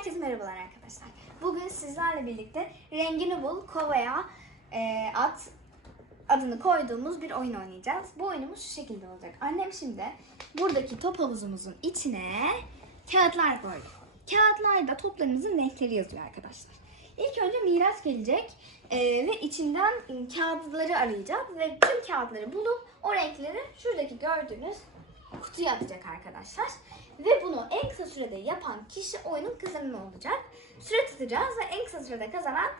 Herkese merhabalar arkadaşlar. Bugün sizlerle birlikte rengini bul kovaya e, at adını koyduğumuz bir oyun oynayacağız. Bu oyunumuz şu şekilde olacak. Annem şimdi buradaki top havuzumuzun içine kağıtlar koydu. Kağıtlarda toplarımızın renkleri yazıyor arkadaşlar. İlk önce Miraç gelecek e, ve içinden kağıtları arayacağız ve tüm kağıtları bulup o renkleri şuradaki gördüğünüz kutuya atacak arkadaşlar. Ve bunu en kısa sürede yapan kişi oyunun kazananı olacak. Süre tutacağız ve en kısa sürede kazanan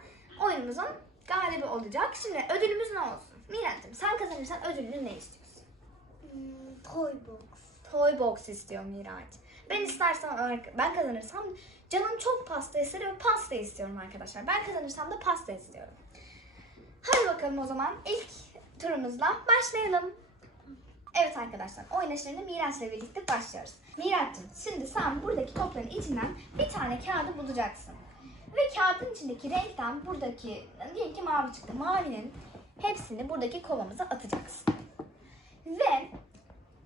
oyunumuzun galibi olacak. Şimdi ödülümüz ne olsun? Miraç'cığım sen kazanırsan ödülünü ne istiyorsun? Hmm, toy box. Toy box istiyor Miraç. Ben istersem ben kazanırsam canım çok pasta istiyor ve pasta istiyorum arkadaşlar. Ben kazanırsam da pasta istiyorum. Hadi bakalım o zaman ilk turumuzla başlayalım. Evet arkadaşlar oyuna şimdi Miraç'la birlikte başlıyoruz. Miraç'cığım şimdi sen buradaki topların içinden bir tane kağıdı bulacaksın. Ve kağıdın içindeki renkten buradaki diyelim ki mavi çıktı. Mavinin hepsini buradaki kovamıza atacaksın. Ve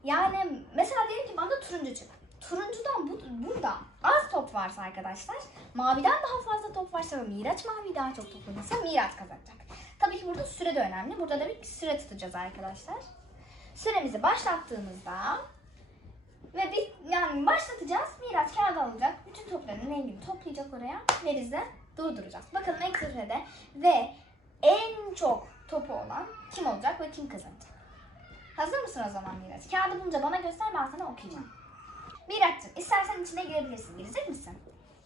yani mesela diyelim ki bana turuncu çıktı. Turuncudan bu, burada az top varsa arkadaşlar, maviden daha fazla top varsa ve Miraç mavi daha çok top oynarsa Miraç kazanacak. Tabii ki burada süre de önemli. Burada da bir süre tutacağız arkadaşlar. Süremizi başlattığımızda ve bir yani başlatacağız. Miraç kağıdı alacak. Bütün topların rengini toplayacak oraya ve biz de durduracağız. Bakalım en kısa sürede ve en çok topu olan kim olacak ve kim kazanacak? Hazır mısın o zaman Miraç? Kağıdı bulunca bana göster ben sana okuyacağım. Miraç'cığım istersen içine girebilirsin. Girecek misin?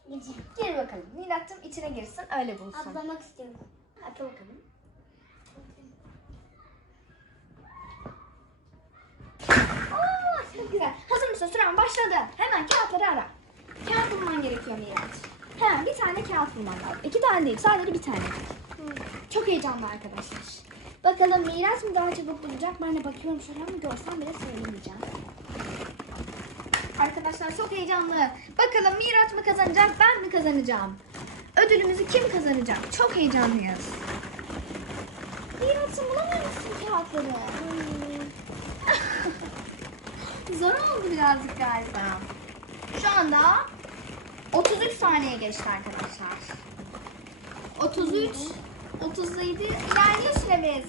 Gideceğim. Gir bakalım. Miraç'cığım içine girsin öyle bulsun. Atlamak istiyorum. Atla bakalım. Aa, çok güzel. Hazır mısın? Süren başladı. Hemen kağıtları ara. Kağıt bulman gerekiyor Miraç. Hemen bir tane kağıt bulman lazım. İki tane değil, sadece bir tane. Çok heyecanlı arkadaşlar. Bakalım Miraç mı daha çabuk bulacak? Ben de bakıyorum şöyle ama görsem bile söylemeyeceğim. Arkadaşlar çok heyecanlı. Bakalım Miraç mı kazanacak, ben mi kazanacağım? Ödülümüzü kim kazanacak? Çok heyecanlıyız. Miraç'ım bulamıyor musun kağıtları? Zor oldu birazcık galiba. Şu anda 33 saniye geçti arkadaşlar. 33, 37 ilerliyor süremiz.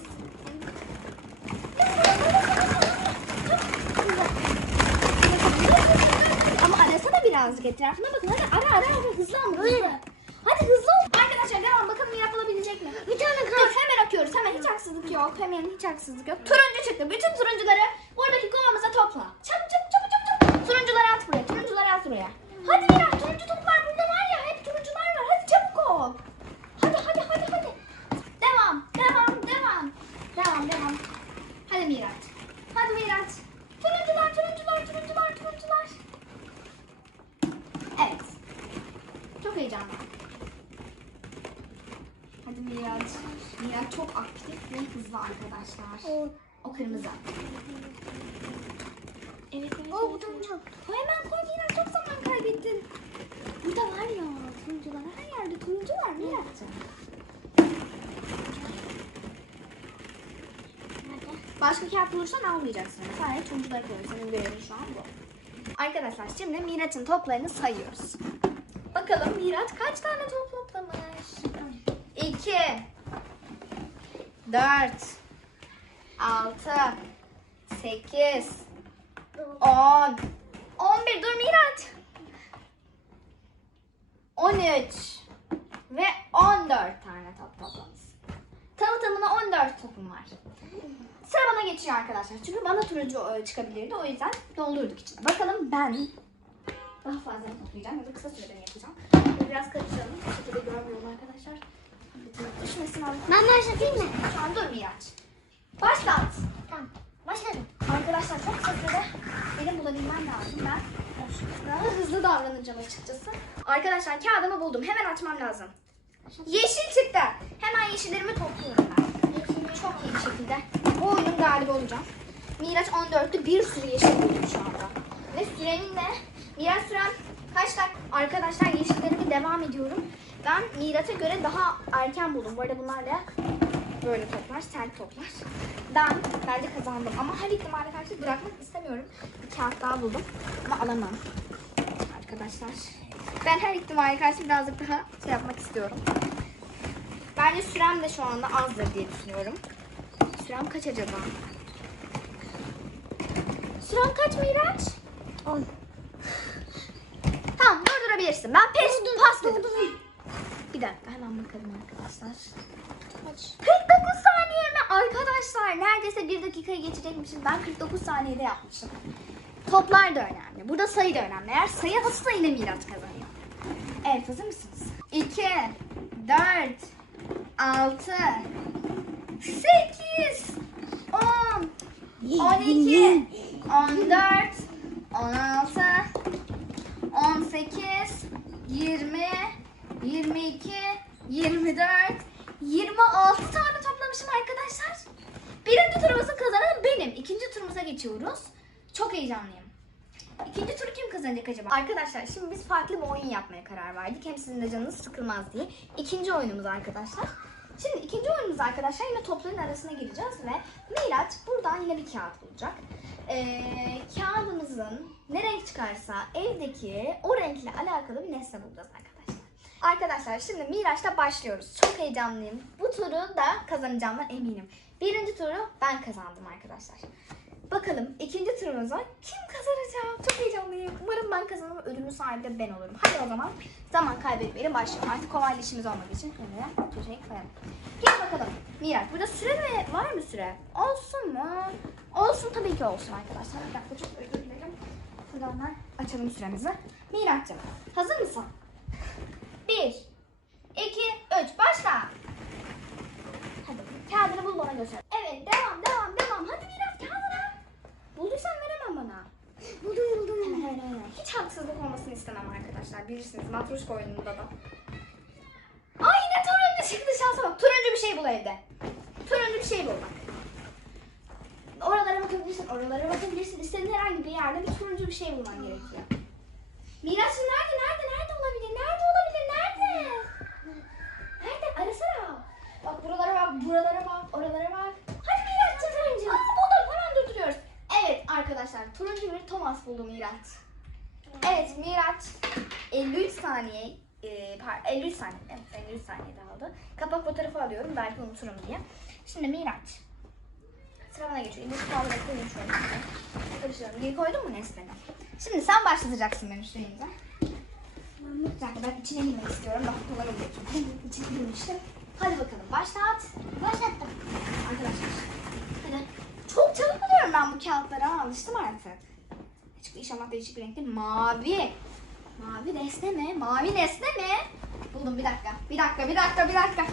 Ama arasana birazcık etrafına bakın. Hadi ara ara ara hızlan. Hadi hızlı ol. Arkadaşlar devam bakalım Miraç bulabilecek mi? Bir tane kal. Dur hemen okuyoruz. Hemen hiç haksızlık yok. Hemen hiç haksızlık yok. Turuncu çıktı. Bütün turuncuları buradaki kovamıza topla. Çabuk çabuk çabuk çabuk. Turuncuları at buraya. Turuncuları at buraya. Hadi Miraç turuncu toplar burada var ya. Hep turuncular var. Hadi çabuk ol. Hadi hadi hadi hadi. Devam. Devam. Devam. Devam devam. Hadi Miraç. Hadi Miraç. Turuncular turuncular turuncular turuncular. Evet. Çok heyecanlı. Miraç. Miraç çok aktif ve hızlı arkadaşlar. O, O kırmızı. Evet evet. o bu evet. Koy hemen koy Miraç çok zaman kaybettin. Burada var ya turuncular her yerde turuncu var. Hadi. Başka kağıt bulursan almayacaksın. Sadece turuncuları koyuyorsun. Senin görevin şu an bu. Arkadaşlar şimdi Miraç'ın toplarını sayıyoruz. Bakalım Miraç kaç tane top toplamış? 2 4 6 8 10 11 dur Miraç 13 ve 14 tane top toplamış. Tamı tamına 14 topum var. Sıra bana geçiyor arkadaşlar. Çünkü bana turuncu e, çıkabilirdi. O yüzden doldurduk içine. Bakalım ben daha fazla toplayacağım ya da kısa sürede yapacağım. Biraz karıştıralım. Bu şekilde görmüyorum arkadaşlar. Düşmesin abi. Ben başlatayım mı? Şu an dur Miraç. Başlat. Tamam. Başladım. Arkadaşlar çok kısa benim bulabilmem lazım. Ben daha hızlı davranacağım açıkçası. Arkadaşlar kağıdımı buldum. Hemen açmam lazım. Yeşil çıktı. Hemen yeşillerimi topluyorum ben. Çok iyi bir şekilde. Bu oyunun galibi olacağım. Miraç 14'lü bir sürü yeşil buldum şu anda. Ve süremin de Miraç süren kaç dakika? Arkadaşlar yeşillerimi devam ediyorum. Ben Miraç'a göre daha erken buldum. Bu arada bunlar da böyle toplar, sert toplar. Ben bence kazandım ama her ihtimale karşı bırakmak istemiyorum. Bir kağıt daha buldum ama alamam. Arkadaşlar Ben her ihtimale karşı birazcık daha şey yapmak istiyorum. Bence sürem de şu anda azdır diye düşünüyorum. Sürem kaç acaba? Sürem kaç Miraç? 10. Tamam durdurabilirsin. Ben pes pas dedim. Bir dakika hemen bakalım arkadaşlar. Kaç? 49 saniye mi? Arkadaşlar neredeyse 1 dakikayı geçecekmişim. Ben 49 saniyede yapmışım. Toplar da önemli. Burada sayı da önemli. Eğer sayı hızlısa yine Miraç kazanıyor. Evet hazır mısınız? 2, 4, 6, 8, 10, 12, 14, 16, 18, 20, 22, 24, 26 tane toplamışım arkadaşlar. Birinci turumuzun kazananı benim. İkinci turumuza geçiyoruz. Çok heyecanlıyım. İkinci turu kim kazanacak acaba? Arkadaşlar şimdi biz farklı bir oyun yapmaya karar verdik. Hem sizin de canınız sıkılmaz diye. İkinci oyunumuz arkadaşlar. Şimdi ikinci oyunumuz arkadaşlar yine topların arasına gireceğiz ve Miraç buradan yine bir kağıt bulacak. Ee, kağıdımızın ne renk çıkarsa evdeki o renkle alakalı bir nesne bulacağız arkadaşlar. Arkadaşlar şimdi Miraç'ta başlıyoruz. Çok heyecanlıyım. Bu turu da kazanacağımdan eminim. Birinci turu ben kazandım arkadaşlar. Bakalım ikinci turumuza kim kazanacak? Çok heyecanlıyım. Umarım ben kazanırım. Ödülün sahibi de ben olurum. Hadi o zaman zaman kaybetmeyelim başlayalım. Artık kolay işimiz olmak için şöyle. Gel bakalım. Miraç burada süre mi? Var mı süre? Olsun mu? Olsun tabii ki olsun arkadaşlar. Bir dakika çok özür dilerim. Şuradan açalım süremizi. Miraç'cığım hazır mısın? Bir, Troszkę inna data. Evet Miraç 53 saniye e, par- 53 saniye evet 53 saniye aldı. Kapak fotoğrafı alıyorum belki unuturum diye. Şimdi Miraç sıra bana geçiyor. İlk kağıdı koyayım şöyle. Karıştıralım. İyi koydun mu Nesli'ni? Şimdi sen başlatacaksın benim şeyimize. Bir dakika ben içine girmek istiyorum. Oluyor çünkü. İçine girmiştim. Hadi bakalım başlat. Başlattım. Arkadaşlar. Hadi. Çok çabuk buluyorum ben bu kağıtları. ha, Alıştım artık. Çıktı inşallah değişik bir renkli. Mavi. Mavi nesne mi? Mavi nesne mi? Buldum bir dakika. Bir dakika, bir dakika, bir dakika.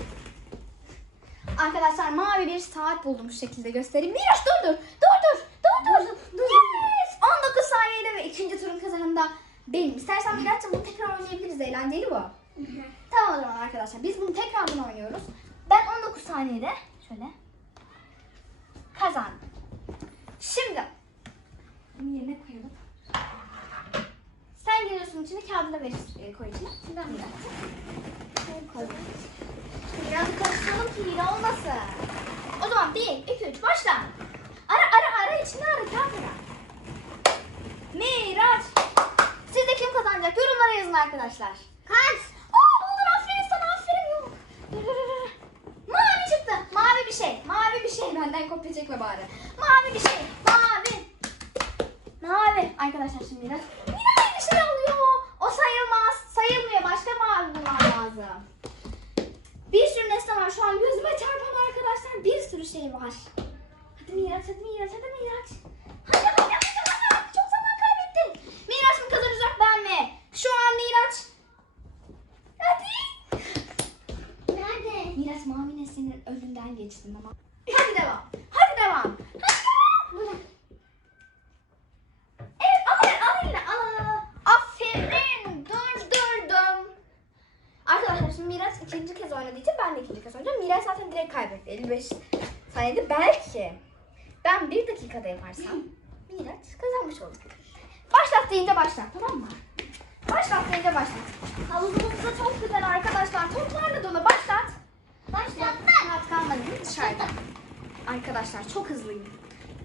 Arkadaşlar mavi bir saat buldum şu şekilde göstereyim. Miraç dur dur. Dur dur. Dur dur. Yes. 19 saniyede ve ikinci turun kazananı da benim. İstersen Miraç'cığım bunu tekrar oynayabiliriz. Eğlenceli bu. Tamam o zaman arkadaşlar biz bunu tekrardan oynuyoruz. Ben 19 saniyede şöyle kazandım. Şimdi bunu yerine koyalım. Sen geliyorsun içine kağıdına ver, e, koy içine. Şimdi ben. Koy. Şimdi Biraz karıştıralım ki hile olmasın. O zaman 1, 2, 3 başla. Ara ara ara içine ara kağıt ara. Miraç. Sizde kim kazanacak? Yorumlara yazın arkadaşlar. Kaç? Aa buldun aferin sana aferin yok. Mavi çıktı. Mavi bir şey. Mavi bir şey. Benden kopya çekme bari. Mavi bir şey. Mavi. Mavi. Arkadaşlar şimdi biraz. Aynı şey oluyor. O sayılmaz. Sayılmıyor. Başka mavi bulmam lazım. Bir sürü nesne var şu an gözüme çarpan arkadaşlar. Bir sürü şey var. Hadi Miraç, hadi Miraç, hadi Miraç. Hadi hadi hadi hadi. Çok zaman kaybettin. Miraç mı kazanacak ben mi? Şu an Miraç Hadi. Nerede? Miraç mavi nesnenin önünden geçtin ama. Hadi devam. Hadi devam. Hadi devam. Evet al eline al eline al al, al. Aferin. Durdurdum. Arkadaşlar şimdi Miraç ikinci kez oynadığı için ben de ikinci kez oynayacağım. Miraç zaten direkt kaybetti. 55 saniyede belki ben bir dakikada yaparsam Miraç kazanmış olur. Başlat deyince başlat tamam mı? Başlat deyince başlat. Havuzumuz da çok güzel arkadaşlar. Toplarla dolu. Başlat. Başlattım. Kağıt kalmadı değil mi dışarıda? Arkadaşlar çok hızlıyım.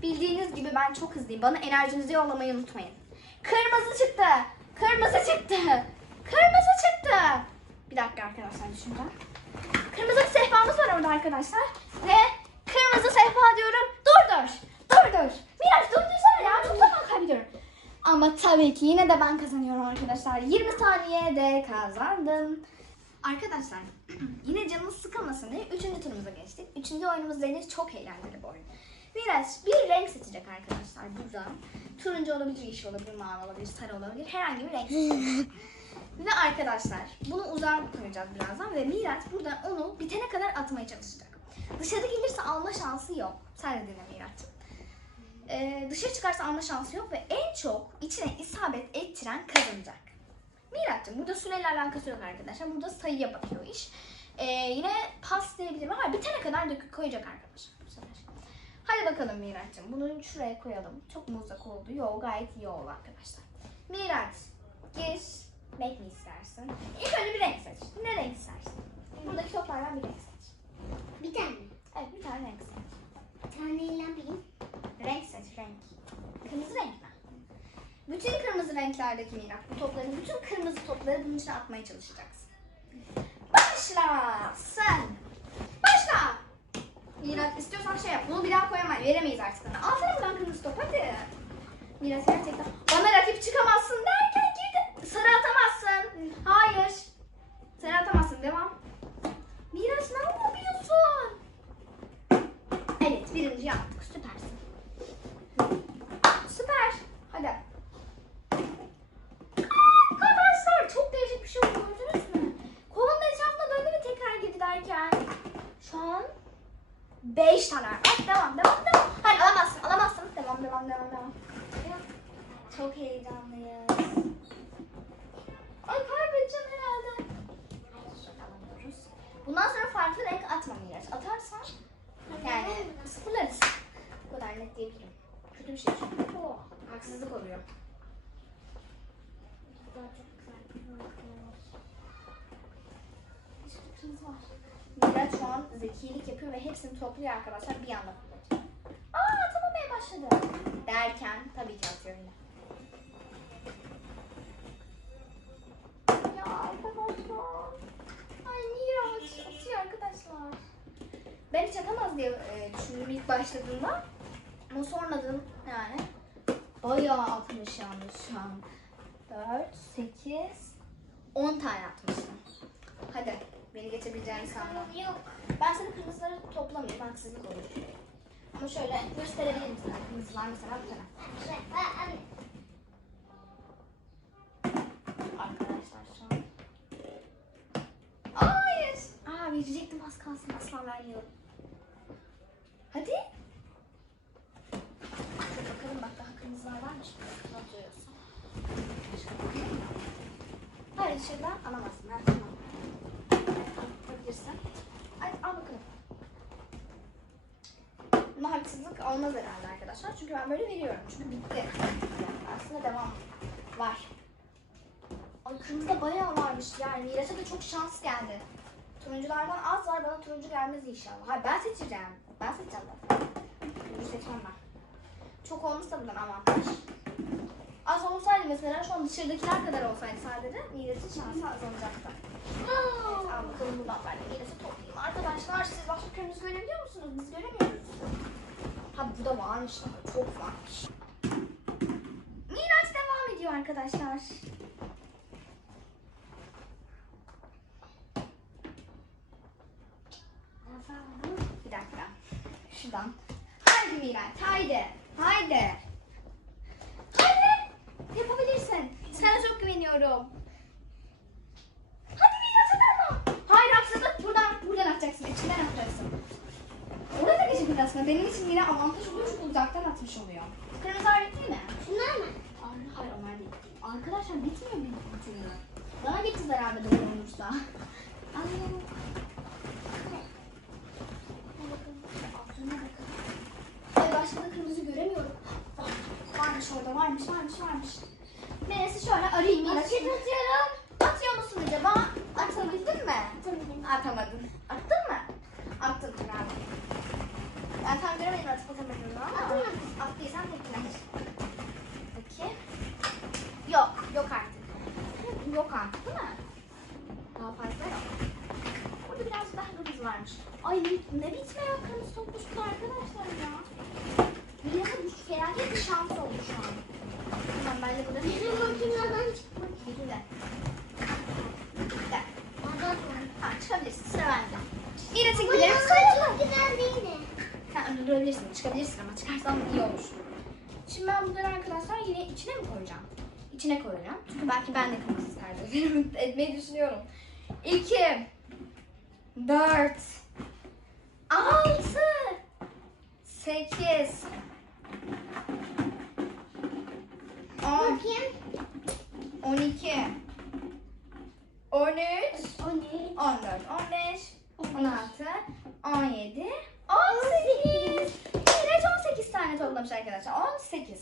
Bildiğiniz gibi ben çok hızlıyım. Bana enerjinizi yollamayı unutmayın. Kırmızı çıktı. Kırmızı çıktı. Kırmızı çıktı. Bir dakika arkadaşlar düşüneceğim. Kırmızı bir sehpamız var orada arkadaşlar. Ve kırmızı sehpa diyorum. Dur dur. Dur dur. Miraç dur dursana ya. Çok zaman kaybediyorum. Ama tabii ki yine de ben kazanıyorum arkadaşlar. 20 saniyede kazandım. Arkadaşlar yine canınız sıkılmasın diye 3. turumuza geçtik. 3. oyunumuz Deniz çok eğlenceli bir oyun. Miraç bir renk seçecek arkadaşlar burada. Turuncu olabilir, yeşil olabilir, mavi olabilir, sarı olabilir. Herhangi bir renk seçecek. Ve arkadaşlar bunu uzağa koyacağız birazdan ve Miraç buradan onu bitene kadar atmaya çalışacak. Dışarı gelirse alma şansı yok. Sen de dinle Miraç'cığım. Ee, dışarı çıkarsa alma şansı yok ve en çok içine isabet ettiren kazanacak. Miraç'cığım burada süreyle alakası yok arkadaşlar. Burada sayıya bakıyor iş. Ee, yine pas diyebilirim ama bitene kadar döküp koyacak arkadaşlar bu sefer. Hadi bakalım Miraç'cığım. Bunu şuraya koyalım. Çok mu uzak oldu? Yok gayet iyi oldu arkadaşlar. Miraç gir. Renk mi istersin? İlk önce bir renk seç. Ne renk istersin? Buradaki toplardan bir renk seç. Bir tane. Evet bir tane renk seç. Bir taneyle yapayım. Renk seç renk. Kırmızı renk mi? Bütün kırmızı renklerdeki Miraç bu topların bütün kırmızı topları bunun içine atmaya çalışacaksın. Başla sen. Başla. Miraç istiyorsan şey yap. Bunu bir daha koyamayız. Veremeyiz artık sana. Aferin buradan kırmızı top hadi. Miraç gerçekten. Bana rakip çıkamazsın girdi. Sarı atamazsın. Hayır. Sarı atamazsın. Devam. Miraç ne yapıyorsun? Evet birinci yaptık. Süpersin. Süper. Hadi. Arkadaşlar çok değişik bir şey oldu gördünüz mü? Kovanın etrafına döndü ve tekrar girdi derken. Şu an 5 tane. Ay, devam devam devam. Hayır alamazsın alamazsın. Devam devam devam devam. Çok heyecanlıyız. Ay kaybedeceğim herhalde. Alamıyoruz. Bundan sonra farklı renk atmamayacağız. Atarsan yani sıfırlarız. Bu kadar net diyebilirim. Kötü bir şey çünkü. Oh, haksızlık oluyor. Daha çok güzel. Bir sürü kırmızı var. Zekilik yapıyor ve hepsini topluyor arkadaşlar bir anda. Aa atamamaya başladı. Derken tabii ki atıyor yine. Ya arkadaşlar. Ay Miraç atıyor arkadaşlar. Ben hiç atamaz diye e, düşündüm ilk başladığında. Ama sonradan yani bayağı atmış yalnız şu an. 4, 8, 10 tane atmışsın. Hadi beni geçebileceğini sanmam. Yok. Ben seni kırmızıları toplamayayım. Haksızlık olur. Ama şöyle gösterebilirim sana. Kırmızılar mesela bu taraf. Arkadaşlar şu an. Hayır. Aa verecektim az kalsın. Asla vermiyorum. Hadi. Dur bakalım bak daha kırmızılar varmış. Not duyuyorsun. Şey. Hayır dışarıdan alamazsın. Ha, tamam. Yapabilirsin. Hadi al bakalım. Buna haksızlık olmaz herhalde arkadaşlar. Çünkü ben böyle veriyorum. Çünkü bitti. Aslında devam var. Ay kırmızıda bayağı varmış yani. Miraç'a da çok şans geldi. Turunculardan az var. Bana turuncu gelmez inşallah. Hayır ben seçeceğim. Ben seçeceğim. Turuncu seçmem ben. Çok olmuşsa buradan avantaj. Az olsaydı mesela şu an dışarıdakiler kadar olsaydı sadece Miraç'ın şansı az olacaktı. Evet, al bakalım buradan ben de Miraç'ı toplayayım. Arkadaşlar siz başka kırmızı görebiliyor musunuz? Biz göremiyoruz. Ha burada varmış daha. Çok varmış. Miraç devam ediyor arkadaşlar. Bir dakika. Şuradan. Haydi Miraç, haydi. Haydi. Yapabilirsin. Sana çok güveniyorum. Hadi Miraç hadi ama. Hayır haksızlık. Buradan, buradan atacaksın. İçinden atacaksın. Orada da geçebilir aslında. Benim için yine avantaj oluyor çünkü uzaktan atmış oluyor. Kırmızı değil mi? Şunlar mı? Hayır, hayır onlar değil. Arkadaşlar bitmiyor bir bütünü. Bana gideceğiz herhalde böyle olursa. Ay. Altına bakalım. Ay başka da kırmızı göremiyorum. Ah, Varmış orada varmış varmış varmış. Neyse şöyle arayayım. Basket atıyorum. Atıyor musun acaba? Atabildin mi? Atamadın. Attın mı? Attın herhalde. Ben tam göremedim atıp atamadığını ama Atamadım. attıysan tepkiler. Peki. Yok, yok artık. Yok artık değil mi? varmış. Ay ne, ne bitmeyen kırmızı topuştu arkadaşlar ya. Millet'e bu felaket bir şans oldu şu an. Tamam ben de burada Bizim makineden çıkmak. Bir de. Gel. Adam. Ha çıkabilirsin sıra bende. Miraç'ın Bu gidelim. yanlar çok güzel değil mi? Sen öldürebilirsin, çıkabilirsin ama çıkarsan iyi olur. Şimdi ben bunları arkadaşlar yine içine mi koyacağım? İçine koyacağım. Çünkü belki ben de kırmızı tercih etmeyi düşünüyorum. 2 4 6 8 10 Bakayım. 12 13 O ne? 14, 15, 16, 17, 18. Evet 18 tane toplamış arkadaşlar. 18.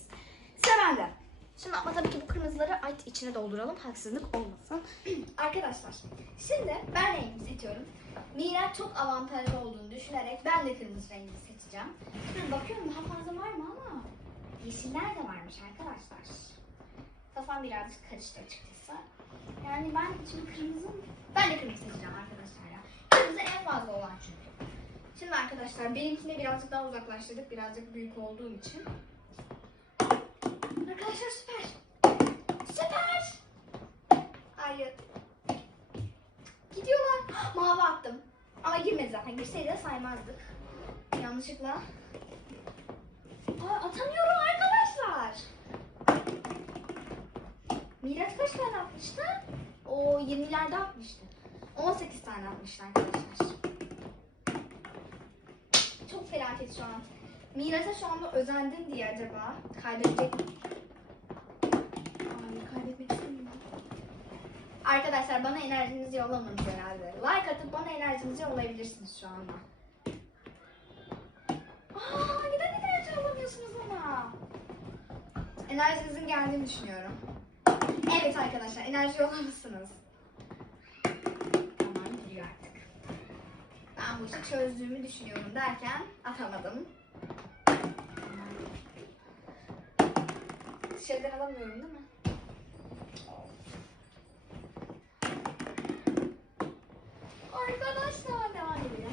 Sıra bende. Şimdi ama tabii ki bu kırmızıları ay içine dolduralım. Haksızlık olmasın. arkadaşlar şimdi ben rengimi seçiyorum. Miraç çok avantajlı olduğunu düşünerek ben de kırmızı rengini seçeceğim. Bakıyorum daha fazla var mı ama yeşiller de varmış arkadaşlar. Kafam birazcık karıştı açıkçası. Yani ben şimdi kırmızı ben de kırmızı seçeceğim arkadaşlar ya. Kırmızı en fazla olan çünkü. Şimdi arkadaşlar benimkine birazcık daha uzaklaştırdık. Birazcık büyük olduğum için. Arkadaşlar süper. Süper. Hayır. Gidiyorlar. Mavi attım. Ama girmedi zaten. Girseydi de saymazdık. Yanlışlıkla. Aa, atamıyorum arkadaşlar. Miraç kaç tane atmıştı? O 20'lerde atmıştı. 18 tane atmıştı arkadaşlar. Çok felaket şu an. Miraç'a şu anda özendim diye acaba kaybedecek Ay kaybetmek istemiyorum. Arkadaşlar bana enerjinizi yollamanız herhalde. Like atıp bana enerjinizi yollayabilirsiniz şu anda. Aa neden enerji yollamıyorsunuz bana? Enerjinizin geldiğini düşünüyorum. Evet arkadaşlar enerji yollamışsınız. Tamam gidiyor artık. Ben bu işi çözdüğümü düşünüyorum derken atamadım. Dışarıdan alamıyorum değil mi? Arkadaşlar devam edelim.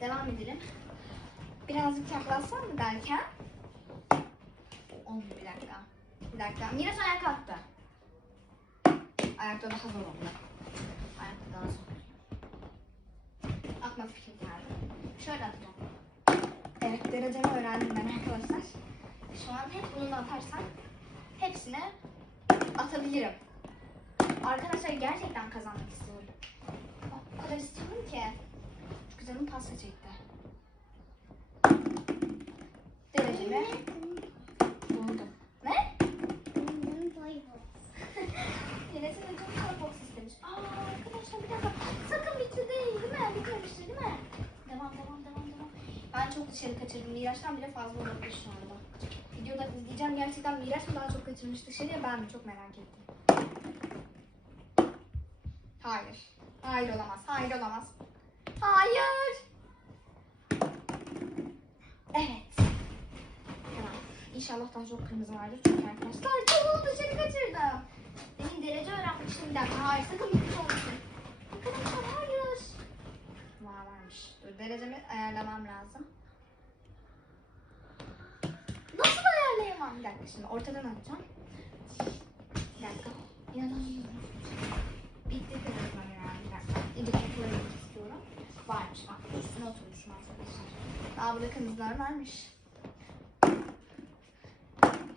Devam edelim. Birazcık yaklaşsam mı derken? Olmuyor bir dakika. Bir dakika. Miraç ayak attı. Ayakta daha zor oldu. Ayakta daha zor. Aklıma fikir geldi. Şöyle atacağım. Evet derecemi öğrendim ben arkadaşlar. Şu an hep bunu atarsam hepsine atabilirim. Arkadaşlar gerçekten kazanmak istiyorum. O kadar istiyorum ki. Güzel bir pasta çekti. Derecemi buldum. Ne? Yönetim de çok zor box istemiş. Aa arkadaşlar bir dakika. Sakın bitti değil değil mi? Bitmemişti değil mi? Devam devam devam devam. Ben çok dışarı kaçırdım. Miraç'tan bile fazla olabilir şu anda. Videoda izleyeceğim. Gerçekten Miraç mı daha çok kaçırmış dışarıya ben mi? Çok merak ettim. Hayır. Hayır olamaz. Hayır olamaz. Hayır. Evet. Tamam. İnşallah daha çok kırmızı vardır çünkü arkadaşlar çok dışarı kaçırdım. Benim derece bir dakika. Hayır sakın bir olmasın. Arkadaşlar hayır. Var varmış. Dur derecemi ayarlamam lazım. Nasıl ayarlayamam? Bir dakika şimdi ortadan atacağım. Bir dakika. İnanamıyorum. Bitti kırmızı yani bir dakika. İyice kontrol etmek istiyorum. Varmış bak. Üstüne oturmuşum arkadaşlar. Burada kırmızılar varmış.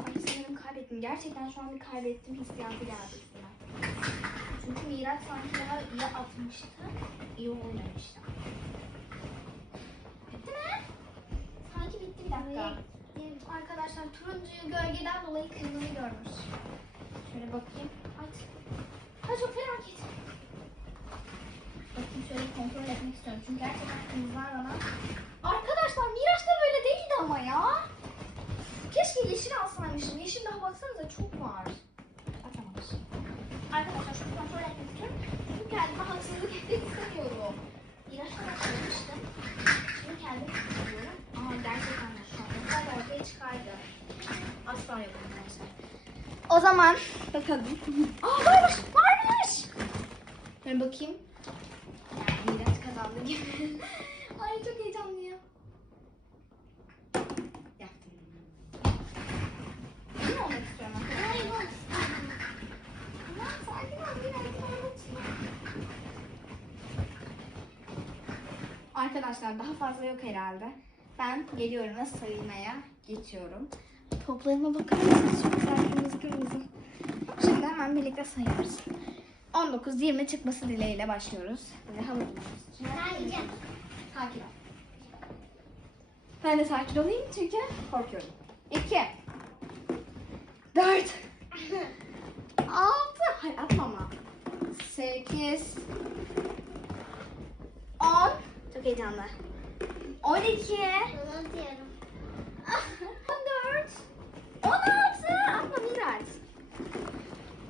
Ay sanırım kaybettim. Gerçekten şu an bir kaybettim hissiyatı geldi üstüme. Çünkü Miraç sanki daha iyi atmıştı. İyi oynamıştı. Bitti mi? Sanki bitti bir dakika. Arkadaşlar turuncuyu gölgeden dolayı kırmızı görmüş. Şöyle bakayım. Ay, Ay çok felaket. Bakayım şöyle kontrol etmek istiyorum. Çünkü gerçekten kırmızılar bana. Arkadaşlar Miraç da böyle değildi ama ya. Keşke yeşil alsaymışım. Yeşil daha baksanıza çok var. Arkadaşlar şunu kontrol etmek istiyorum. Çünkü kendime haksızlık etmek istemiyorum. Miraç'ta da söylemiştim. Şimdi kendimi tutuyorum. Ama gerçekten de şu an mesela ortaya çıkardı. Asla yok arkadaşlar. O zaman bakalım. Aa varmış, varmış. Ben bakayım. Yani Miraç kazandı. gibi. Ay çok heyecanlıyım. Yaptım. Ne olmak istiyorum arkadaşlar? Voleybol. Tamam, sakin ol, bir dakika, lütfen. Arkadaşlar daha fazla yok herhalde. Ben geliyorum ve sayılmaya geçiyorum. Toplarıma bakar mısınız? Çok güzel kırmızı kırmızı. Şimdi hemen birlikte sayıyoruz. 19-20 çıkması dileğiyle başlıyoruz. Böyle hava Sayacağım. Sakin ol. Ben de sakin olayım çünkü korkuyorum. 2 4 6 Hayır atma ama. 8 10 Çok heyecanlı. 12 Onu diyorum. 14 16 Atma Miraç.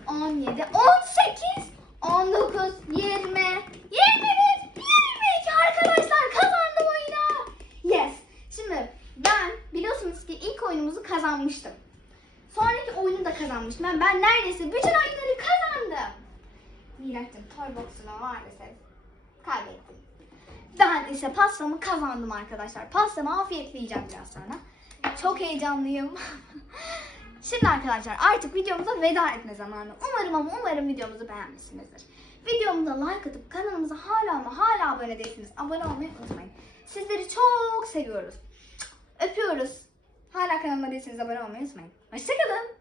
17 18 19 20 21 22 arkadaşlar kazandım oyunu. Yes. Şimdi ben biliyorsunuz ki ilk oyunumuzu kazanmıştım. Sonraki oyunu da kazanmıştım. Ben, ben neredeyse bütün oyunları kazandım. Miraç'ın toy box'una maalesef kaybettim. Ben ise pastamı kazandım arkadaşlar. Pastamı afiyetle yiyeceğim biraz sonra. Çok heyecanlıyım. Şimdi arkadaşlar artık videomuza veda etme zamanı. Umarım ama umarım videomuzu beğenmişsinizdir. Videomuza like atıp kanalımıza hala ama hala abone değilsiniz. Abone olmayı unutmayın. Sizleri çok seviyoruz. Öpüyoruz. Hala kanalıma değilseniz abone olmayı unutmayın. Hoşçakalın.